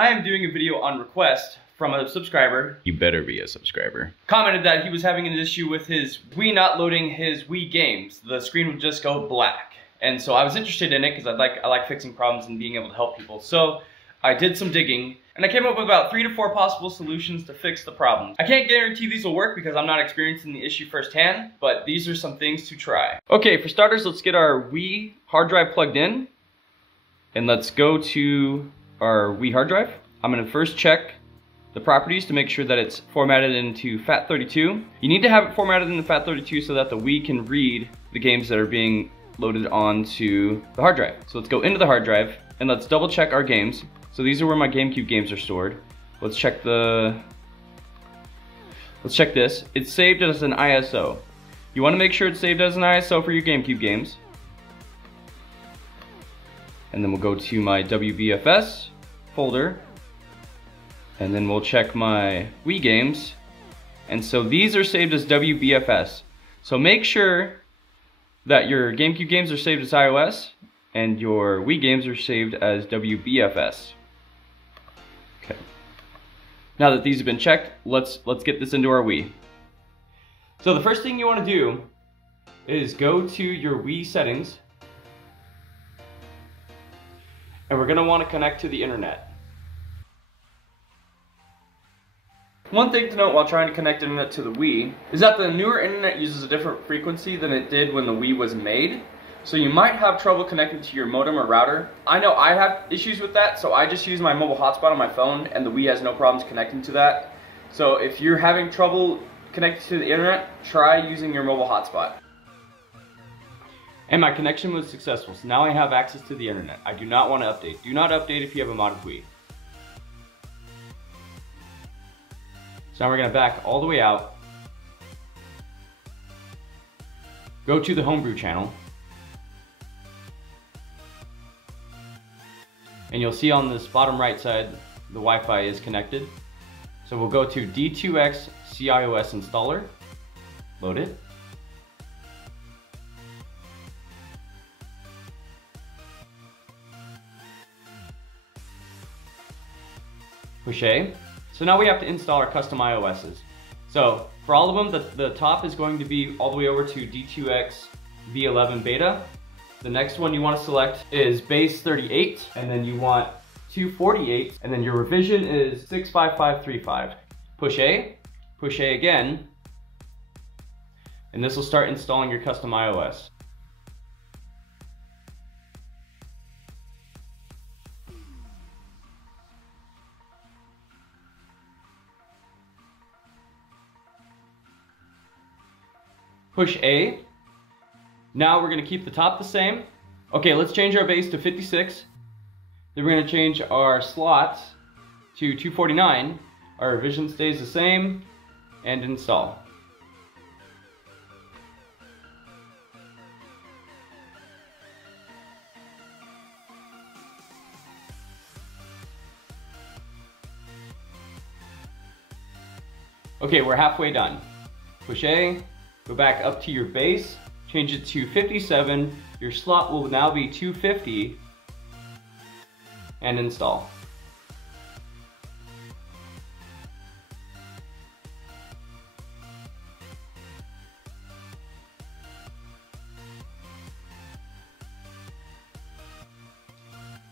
I am doing a video on request from a subscriber. You better be a subscriber. Commented that he was having an issue with his Wii not loading his Wii games. The screen would just go black. And so I was interested in it because I like fixing problems and being able to help people. So I did some digging and I came up with about 3 to 4 possible solutions to fix the problem. I can't guarantee these will work because I'm not experiencing the issue firsthand, but these are some things to try. Okay, for starters, let's get our Wii hard drive plugged in. And let's go to our Wii hard drive. I'm gonna first check the properties to make sure that it's formatted into FAT32. You need to have it formatted into FAT32 so that the Wii can read the games that are being loaded onto the hard drive. So let's go into the hard drive and let's double check our games. So these are where my GameCube games are stored. Let's check this. It's saved as an ISO. You want to make sure it's saved as an ISO for your GameCube games. And then we'll go to my WBFS folder. And then we'll check my Wii games. And so these are saved as WBFS. So make sure that your GameCube games are saved as iOS and your Wii games are saved as WBFS. Okay. Now that these have been checked, let's get this into our Wii. So the first thing you want to do is go to your Wii settings. And we're going to want to connect to the internet. One thing to note while trying to connect internet to the Wii is that the newer internet uses a different frequency than it did when the Wii was made. So you might have trouble connecting to your modem or router. I know I have issues with that, so I just use my mobile hotspot on my phone and the Wii has no problems connecting to that. So if you're having trouble connecting to the internet, try using your mobile hotspot. And my connection was successful, so now I have access to the internet. I do not want to update. Do not update if you have a modded Wii. So now we're going to back all the way out. Go to the homebrew channel. And you'll see on this bottom right side, the Wi-Fi is connected. So we'll go to D2X CIOS installer, load it. Push A. So now we have to install our custom iOSs. So for all of them, the top is going to be all the way over to D2X V11 beta. The next one you want to select is base 38, and then you want 248, and then your revision is 65535. Push A again, and this will start installing your custom iOS. Push A. Now we're going to keep the top the same. Okay, let's change our base to 56. Then we're going to change our slots to 249. Our revision stays the same, and install. Okay, we're halfway done. Push A. Go back up to your base, change it to 57, your slot will now be 250, and install.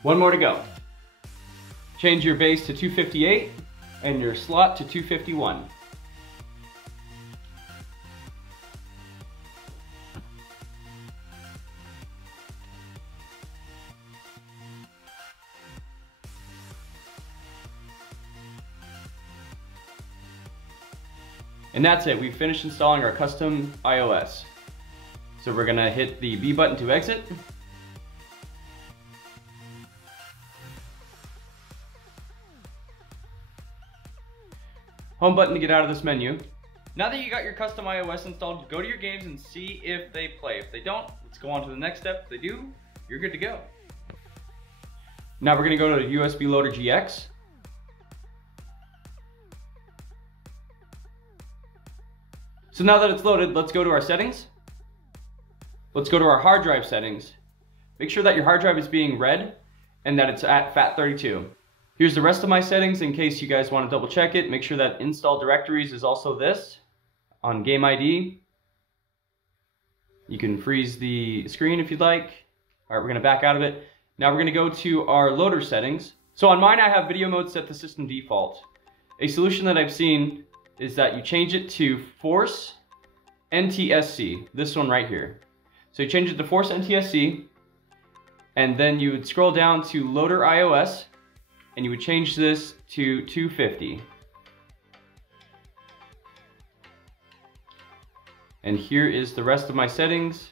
One more to go. Change your base to 258 and your slot to 251. And that's it, we've finished installing our custom iOS. So we're gonna hit the B button to exit. Home button to get out of this menu. Now that you got your custom iOS installed, go to your games and see if they play. If they don't, let's go on to the next step. If they do, you're good to go. Now we're gonna go to USB Loader GX. So now that it's loaded, let's go to our settings. Let's go to our hard drive settings. Make sure that your hard drive is being read and that it's at FAT32. Here's the rest of my settings in case you guys want to double check it. Make sure that install directories is also this on game ID. You can freeze the screen if you'd like. All right, we're gonna back out of it. Now we're gonna go to our loader settings. So on mine, I have video mode set to system default. A solution that I've seen is that you change it to force NTSC, this one right here. So you change it to force NTSC, and then you would scroll down to loader iOS, and you would change this to 250. And here is the rest of my settings,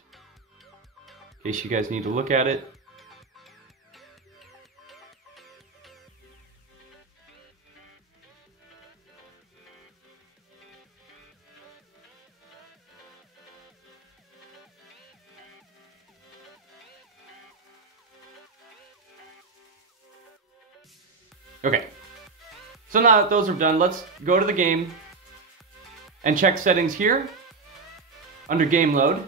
in case you guys need to look at it. Okay, so now that those are done, let's go to the game and check settings here under game load.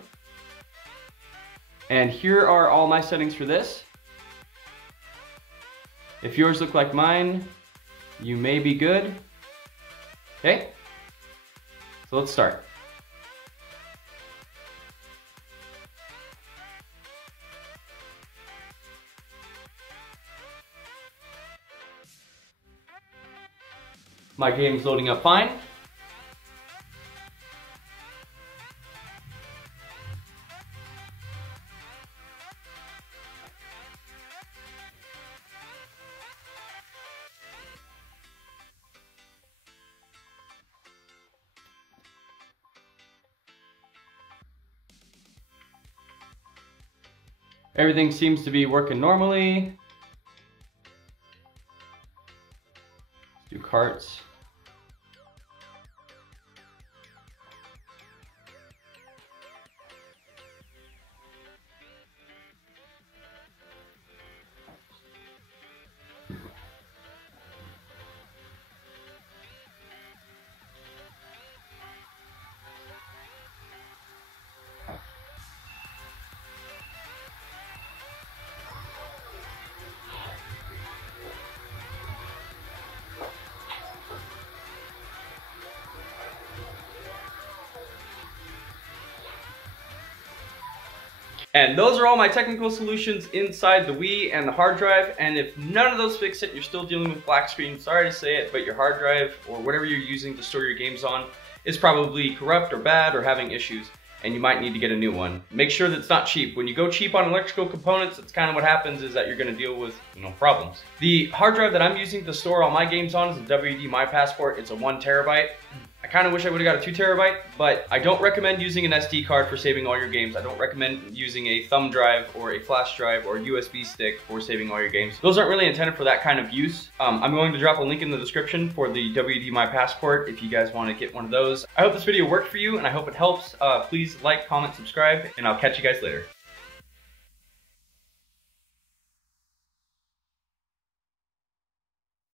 And here are all my settings for this. If yours look like mine, you may be good. Okay, so let's start. My game's loading up fine. Everything seems to be working normally. Let's do carts. And those are all my technical solutions inside the Wii and the hard drive. And if none of those fix it, you're still dealing with black screen. Sorry to say it, but your hard drive or whatever you're using to store your games on is probably corrupt or bad or having issues, and you might need to get a new one. Make sure that it's not cheap. When you go cheap on electrical components, that's kind of what happens, is that you're gonna deal with, problems. The hard drive that I'm using to store all my games on is a WD My Passport. It's a 1 terabyte. I kind of wish I would have got a 2 terabyte, but I don't recommend using an SD card for saving all your games. I don't recommend using a thumb drive or a flash drive or a USB stick for saving all your games. Those aren't really intended for that kind of use. I'm going to drop a link in the description for the WD My Passport if you guys want to get one of those. I hope this video worked for you, and I hope it helps. Please like, comment, subscribe, and I'll catch you guys later.